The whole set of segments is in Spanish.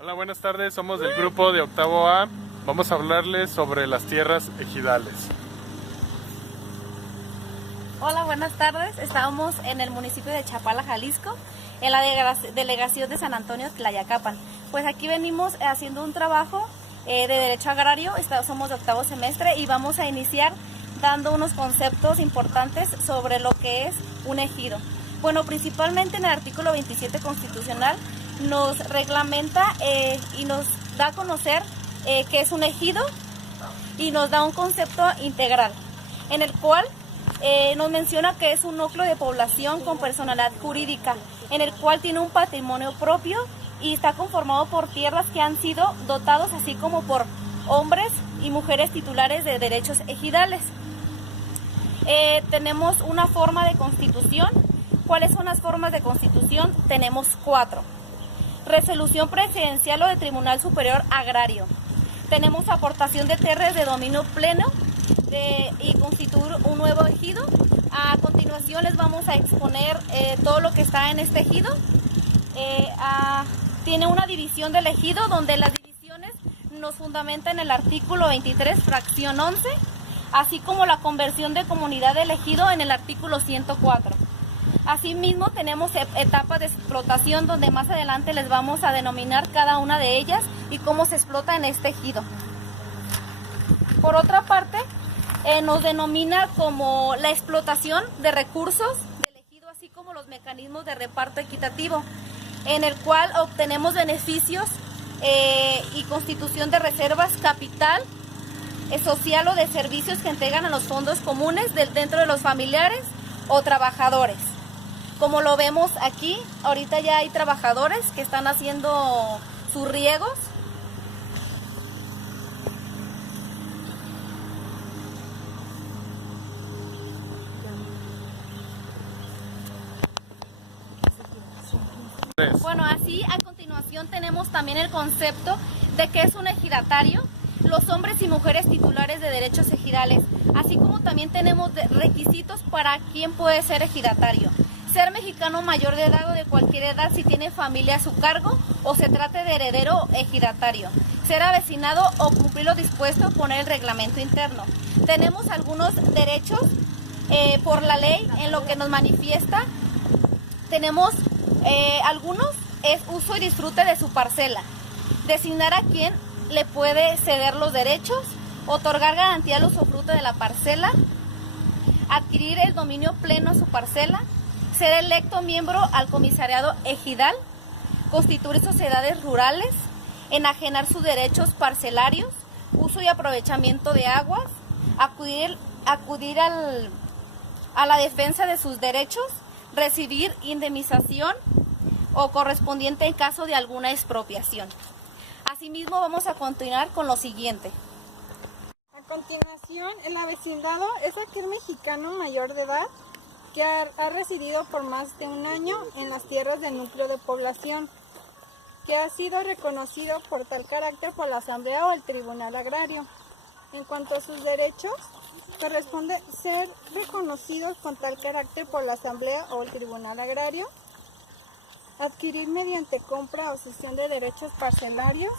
Hola, buenas tardes, somos del grupo de octavo A. Vamos a hablarles sobre las tierras ejidales. Hola, buenas tardes. Estamos en el municipio de Chapala, Jalisco, en la delegación de San Antonio, Tlayacapan. Pues aquí venimos haciendo un trabajo de derecho agrario, somos de octavo semestre y vamos a iniciar dando unos conceptos importantes sobre lo que es un ejido. Bueno, principalmente en el artículo 27 constitucional nos reglamenta y nos da a conocer qué es un ejido y nos da un concepto integral, en el cual nos menciona que es un núcleo de población con personalidad jurídica, en el cual tiene un patrimonio propio y está conformado por tierras que han sido dotados así como por hombres y mujeres titulares de derechos ejidales. Tenemos una forma de constitución. ¿Cuáles son las formas de constitución? Tenemos 4. Resolución presidencial o de Tribunal Superior Agrario. Tenemos aportación de tierras de dominio pleno y constituir un nuevo ejido. A continuación les vamos a exponer todo lo que está en este ejido. Tiene una división del ejido donde las divisiones nos fundamentan en el artículo 23, fracción 11, así como la conversión de comunidad del ejido en el artículo 104. Asimismo tenemos etapas de explotación donde más adelante les vamos a denominar cada una de ellas y cómo se explota en este ejido. Por otra parte, nos denomina como la explotación de recursos del ejido, así como los mecanismos de reparto equitativo, en el cual obtenemos beneficios y constitución de reservas, capital social o de servicios que entregan a los fondos comunes dentro de los familiares o trabajadores. Como lo vemos aquí, ahorita ya hay trabajadores que están haciendo sus riegos. Bueno, así a continuación tenemos también el concepto de qué es un ejidatario, los hombres y mujeres titulares de derechos ejidales, así como también tenemos requisitos para quién puede ser ejidatario. Ser mexicano mayor de edad o de cualquier edad si tiene familia a su cargo o se trate de heredero ejidatario. Ser avecinado o cumplir lo dispuesto con el reglamento interno. Tenemos algunos derechos por la ley en lo que nos manifiesta. Tenemos algunos es uso y disfrute de su parcela. Designar a quién le puede ceder los derechos. Otorgar garantía al usufructo de la parcela. Adquirir el dominio pleno a su parcela. Ser electo miembro al comisariado ejidal, constituir sociedades rurales, enajenar sus derechos parcelarios, uso y aprovechamiento de aguas, acudir a la defensa de sus derechos, recibir indemnización o correspondiente en caso de alguna expropiación. Asimismo, vamos a continuar con lo siguiente. A continuación, el avecindado es aquel mexicano mayor de edad que ha residido por más de un año en las tierras del núcleo de población, que ha sido reconocido por tal carácter por la Asamblea o el Tribunal Agrario. En cuanto a sus derechos, corresponde ser reconocidos con tal carácter por la Asamblea o el Tribunal Agrario, adquirir mediante compra o cesión de derechos parcelarios,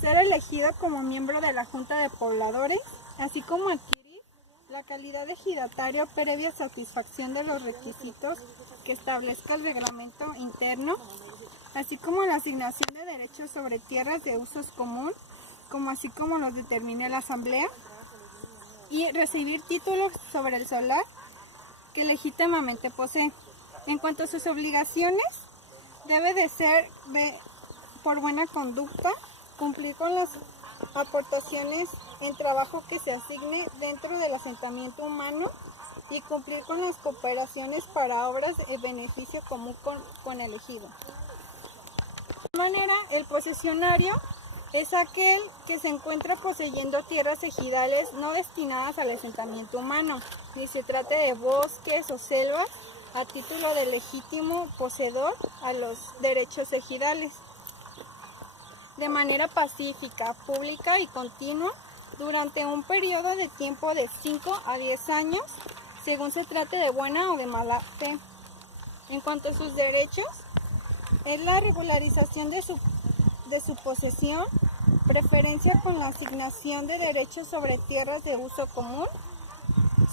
ser elegido como miembro de la Junta de Pobladores, así como adquirir la calidad de ejidatario previa satisfacción de los requisitos que establezca el reglamento interno, así como la asignación de derechos sobre tierras de usos común, así como los determine la Asamblea, y recibir títulos sobre el solar que legítimamente posee. En cuanto a sus obligaciones, debe de ser por buena conducta, cumplir con las aportaciones en trabajo que se asigne dentro del asentamiento humano y cumplir con las cooperaciones para obras de beneficio común con el ejido. De manera, el posesionario es aquel que se encuentra poseyendo tierras ejidales no destinadas al asentamiento humano, ni se trate de bosques o selvas, a título de legítimo poseedor a los derechos ejidales. De manera pacífica, pública y continua, durante un periodo de tiempo de 5 a 10 años, según se trate de buena o de mala fe. En cuanto a sus derechos, es la regularización de su posesión, preferencia con la asignación de derechos sobre tierras de uso común,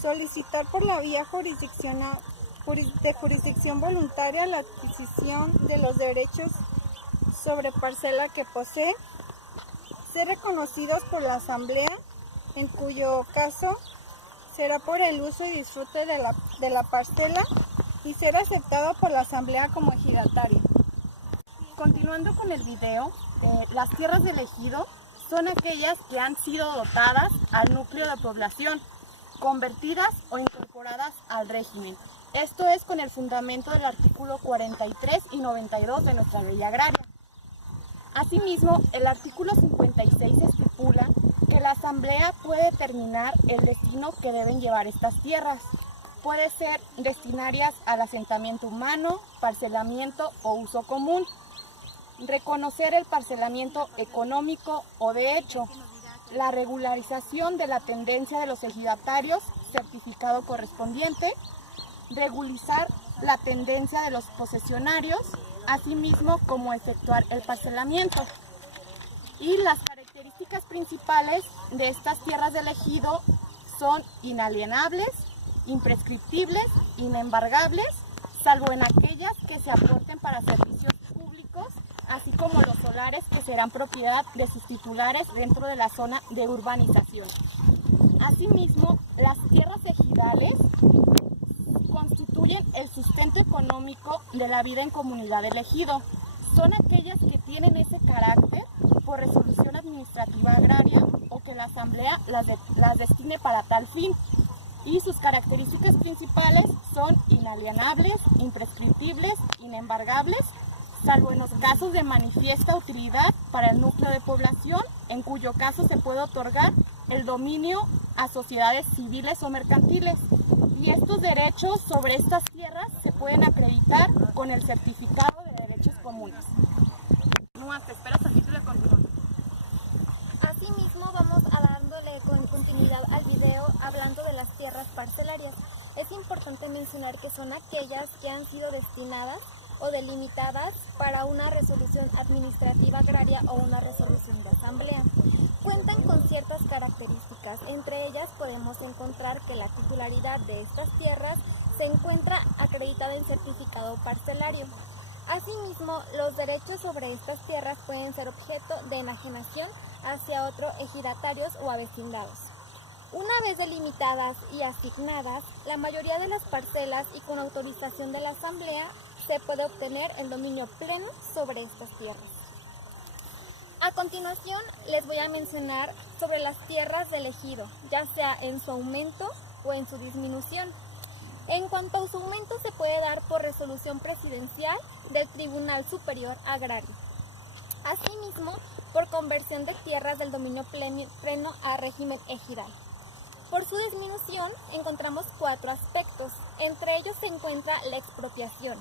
solicitar por la vía de jurisdicción voluntaria la adquisición de los derechos sobre parcela que posee, ser reconocidos por la asamblea, en cuyo caso será por el uso y disfrute de la parcela, y ser aceptado por la asamblea como ejidatario. Continuando con el video, las tierras del ejido son aquellas que han sido dotadas al núcleo de población, convertidas o incorporadas al régimen. Esto es con el fundamento del artículo 43 y 92 de nuestra ley agraria. Asimismo, el artículo 56 estipula que la asamblea puede determinar el destino que deben llevar estas tierras. Puede ser destinarias al asentamiento humano, parcelamiento o uso común. Reconocer el parcelamiento económico o de hecho, la regularización de la tendencia de los ejidatarios, certificado correspondiente, regularizar la tendencia de los posesionarios, asimismo como efectuar el parcelamiento. Y las características principales de estas tierras del ejido son inalienables, imprescriptibles, inembargables, salvo en aquellas que se aporten para servicios públicos, así como los solares que serán propiedad de sus titulares dentro de la zona de urbanización. Asimismo, las tierras ejidales constituyen el sustento económico de la vida en comunidad del ejido. Son aquellas que tienen ese carácter por resolución administrativa agraria o que la asamblea las destine para tal fin. Y sus características principales son inalienables, imprescriptibles, inembargables, salvo en los casos de manifiesta utilidad para el núcleo de población, en cuyo caso se puede otorgar el dominio a sociedades civiles o mercantiles. Y estos derechos sobre estas tierras se pueden acreditar con el certificado de derechos comunes. No, te esperas al título de continuación. Asimismo, vamos a dándole continuidad al video hablando de las tierras parcelarias. Es importante mencionar que son aquellas que han sido destinadas o delimitadas para una resolución administrativa agraria o una resolución de asamblea. Cuentan con ciertas características, entre ellas podemos encontrar que la titularidad de estas tierras se encuentra acreditada en certificado parcelario. Asimismo, los derechos sobre estas tierras pueden ser objeto de enajenación hacia otros ejidatarios o avecindados. Una vez delimitadas y asignadas, la mayoría de las parcelas y con autorización de la asamblea se puede obtener el dominio pleno sobre estas tierras. A continuación, les voy a mencionar sobre las tierras del ejido, ya sea en su aumento o en su disminución. En cuanto a su aumento, se puede dar por resolución presidencial del Tribunal Superior Agrario. Asimismo, por conversión de tierras del dominio pleno a régimen ejidal. Por su disminución, encontramos 4 aspectos. Entre ellos se encuentra la expropiación.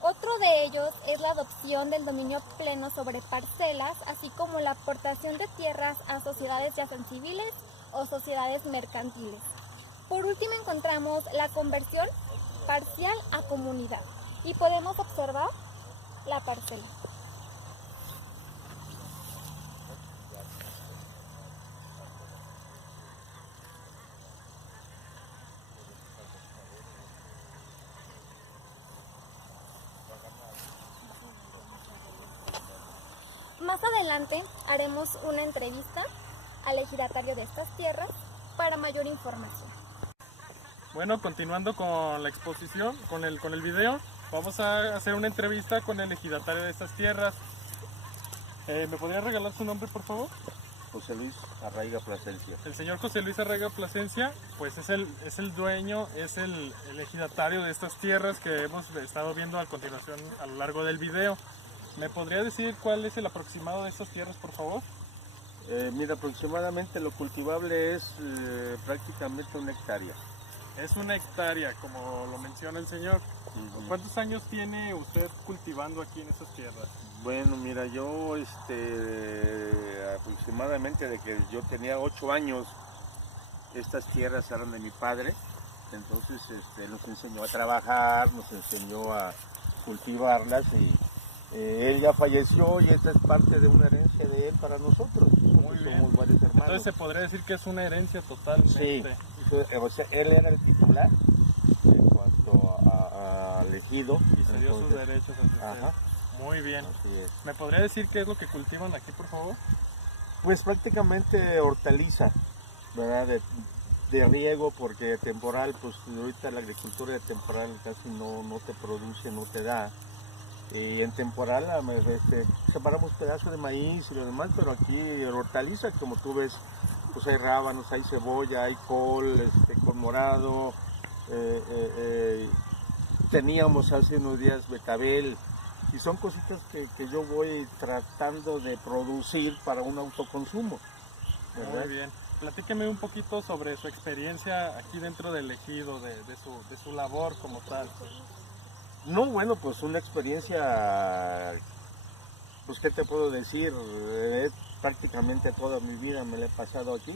Otro de ellos es la adopción del dominio pleno sobre parcelas, así como la aportación de tierras a sociedades ya sean civiles o sociedades mercantiles. Por último encontramos la conversión parcial a comunidad y podemos observar la parcela. Más adelante haremos una entrevista al ejidatario de estas tierras para mayor información. Bueno, continuando con la exposición, con el video, vamos a hacer una entrevista con el ejidatario de estas tierras. ¿Me podría regalar su nombre, por favor? José Luis Arraiga Plasencia. El señor José Luis Arraiga Plasencia, pues es el dueño, es el ejidatario de estas tierras que hemos estado viendo a continuación a lo largo del video. ¿Me podría decir cuál es el aproximado de estas tierras, por favor? Mira, aproximadamente lo cultivable es prácticamente 1 hectárea. Es 1 hectárea, como lo menciona el señor. ¿Cuántos años tiene usted cultivando aquí en esas tierras? Bueno, mira, yo aproximadamente de que yo tenía 8 años, estas tierras eran de mi padre. Entonces nos enseñó a trabajar, nos enseñó a cultivarlas Él ya falleció y esta es parte de una herencia de él para nosotros. Muy bien. Somos varios hermanos. Entonces se podría decir que es una herencia totalmente. Sí, o sea, él era el titular en cuanto a elegido. Y se dio sus derechos a usted. Ajá. Muy bien. Así es. ¿Me podría decir qué es lo que cultivan aquí, por favor? Pues prácticamente hortaliza, ¿verdad? De riego, porque temporal, pues ahorita la agricultura de temporal casi no te produce, no te da. Y en temporal separamos pedazos de maíz y lo demás, pero aquí hortaliza, como tú ves, pues hay rábanos, hay cebolla, hay col, col morado, teníamos hace unos días betabel, y son cositas que yo voy tratando de producir para un autoconsumo, ¿verdad? Muy bien. Platíqueme un poquito sobre su experiencia aquí dentro del ejido, de su labor como tal. No, bueno, pues una experiencia, pues qué te puedo decir, prácticamente toda mi vida me la he pasado aquí.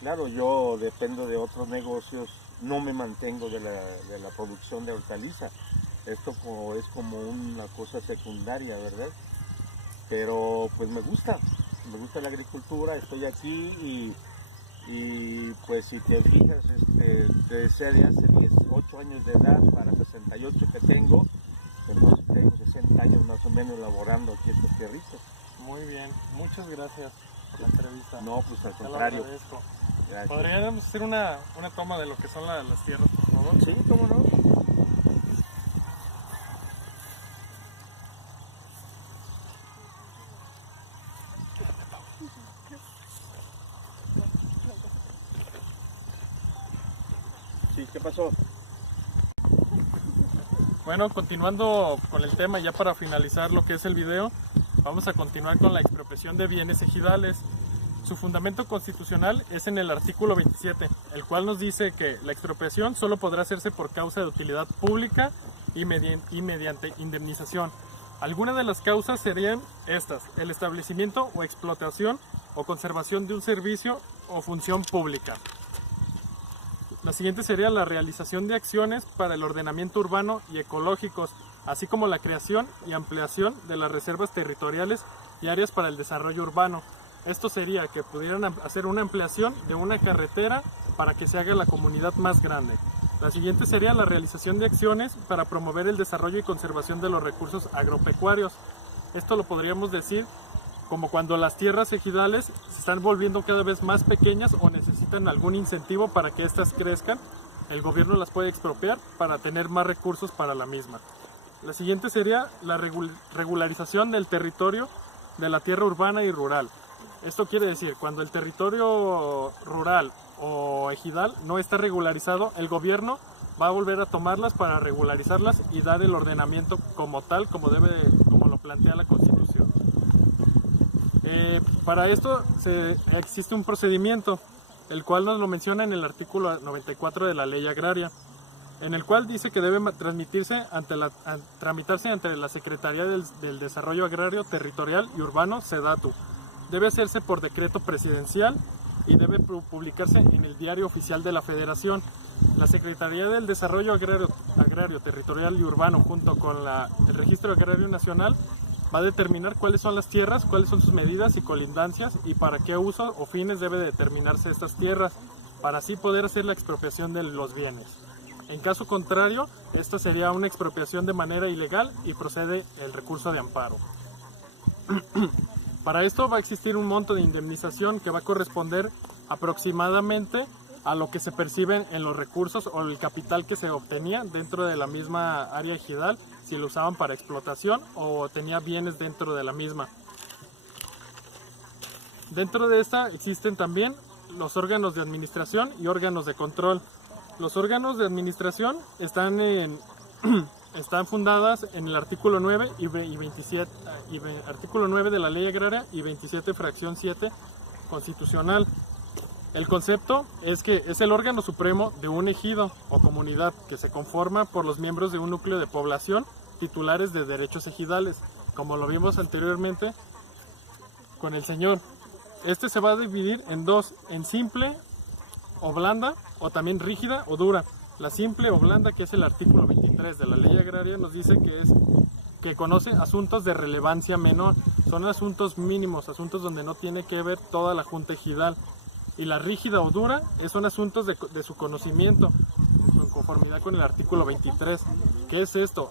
Claro, yo dependo de otros negocios, no me mantengo de la producción de hortaliza. Esto es como una cosa secundaria, ¿verdad? Pero pues me gusta la agricultura, estoy aquí y pues si te fijas, desde hace 18 años de edad para 68 que tengo, entonces tengo 60 años más o menos laborando aquí en estas tierritas. Muy bien, muchas gracias por la entrevista. No, pues al Te lo contrario. agradezco. Gracias. ¿Podríamos hacer una toma de lo que son las tierras, por favor? Sí, cómo no. Sí, ¿qué pasó? Bueno, continuando con el tema, ya para finalizar lo que es el video, vamos a continuar con la expropiación de bienes ejidales. Su fundamento constitucional es en el artículo 27, el cual nos dice que la expropiación solo podrá hacerse por causa de utilidad pública y mediante indemnización. Algunas de las causas serían estas: el establecimiento o explotación o conservación de un servicio o función pública. La siguiente sería la realización de acciones para el ordenamiento urbano y ecológicos, así como la creación y ampliación de las reservas territoriales y áreas para el desarrollo urbano. Esto sería que pudieran hacer una ampliación de una carretera para que se haga la comunidad más grande. La siguiente sería la realización de acciones para promover el desarrollo y conservación de los recursos agropecuarios. Esto lo podríamos decir como cuando las tierras ejidales se están volviendo cada vez más pequeñas o necesitan algún incentivo para que éstas crezcan, el gobierno las puede expropiar para tener más recursos para la misma. La siguiente sería la regularización del territorio de la tierra urbana y rural. Esto quiere decir, cuando el territorio rural o ejidal no está regularizado, el gobierno va a volver a tomarlas para regularizarlas y dar el ordenamiento como tal, como lo plantea la Constitución. Para esto existe un procedimiento, el cual nos lo menciona en el artículo 94 de la Ley Agraria, en el cual dice que debe tramitarse ante la Secretaría del Desarrollo Agrario, Territorial y Urbano, SEDATU. Debe hacerse por decreto presidencial y debe publicarse en el Diario Oficial de la Federación. La Secretaría del Desarrollo Agrario, Territorial y Urbano, junto con el Registro Agrario Nacional, va a determinar cuáles son las tierras, cuáles son sus medidas y colindancias y para qué uso o fines debe determinarse estas tierras, para así poder hacer la expropiación de los bienes. En caso contrario, esta sería una expropiación de manera ilegal y procede el recurso de amparo. Para esto va a existir un monto de indemnización que va a corresponder aproximadamente a lo que se perciben en los recursos o el capital que se obtenía dentro de la misma área ejidal, si lo usaban para explotación o tenía bienes dentro de la misma. Dentro de esta existen también los órganos de administración y órganos de control. Los órganos de administración están fundadas en el artículo 9 y 27, artículo 9 de la Ley Agraria y 27 fracción 7 constitucional. El concepto es que es el órgano supremo de un ejido o comunidad que se conforma por los miembros de un núcleo de población titulares de derechos ejidales, como lo vimos anteriormente con el señor. Este se va a dividir en dos, en simple o blanda, o también rígida o dura. La simple o blanda, que es el artículo 23 de la Ley Agraria, nos dice que que conoce asuntos de relevancia menor, son asuntos mínimos, asuntos donde no tiene que ver toda la junta ejidal. Y la rígida o dura son asuntos de su conocimiento, en conformidad con el artículo 23. ¿Qué es esto?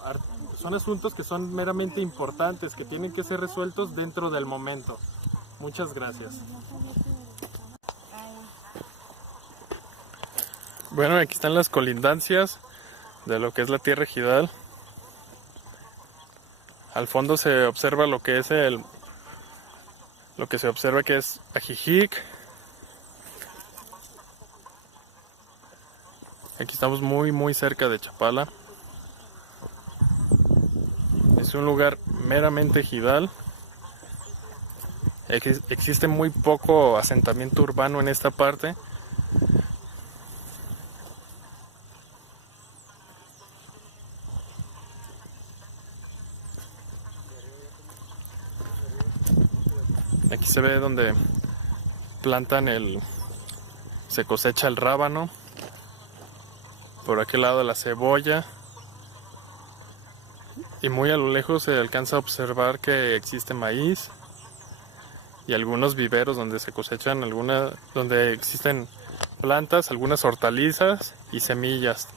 Son asuntos que son meramente importantes, que tienen que ser resueltos dentro del momento. Muchas gracias. Bueno, aquí están las colindancias de lo que es la tierra ejidal. Al fondo se observa lo que es Ajijic. Aquí estamos muy cerca de Chapala. Es un lugar meramente ejidal. Existe muy poco asentamiento urbano en esta parte. Aquí se ve donde plantan se cosecha el rábano. Por aquel lado la cebolla. Y muy a lo lejos se alcanza a observar que existe maíz. Y algunos viveros donde se cosechan donde existen plantas, algunas hortalizas y semillas.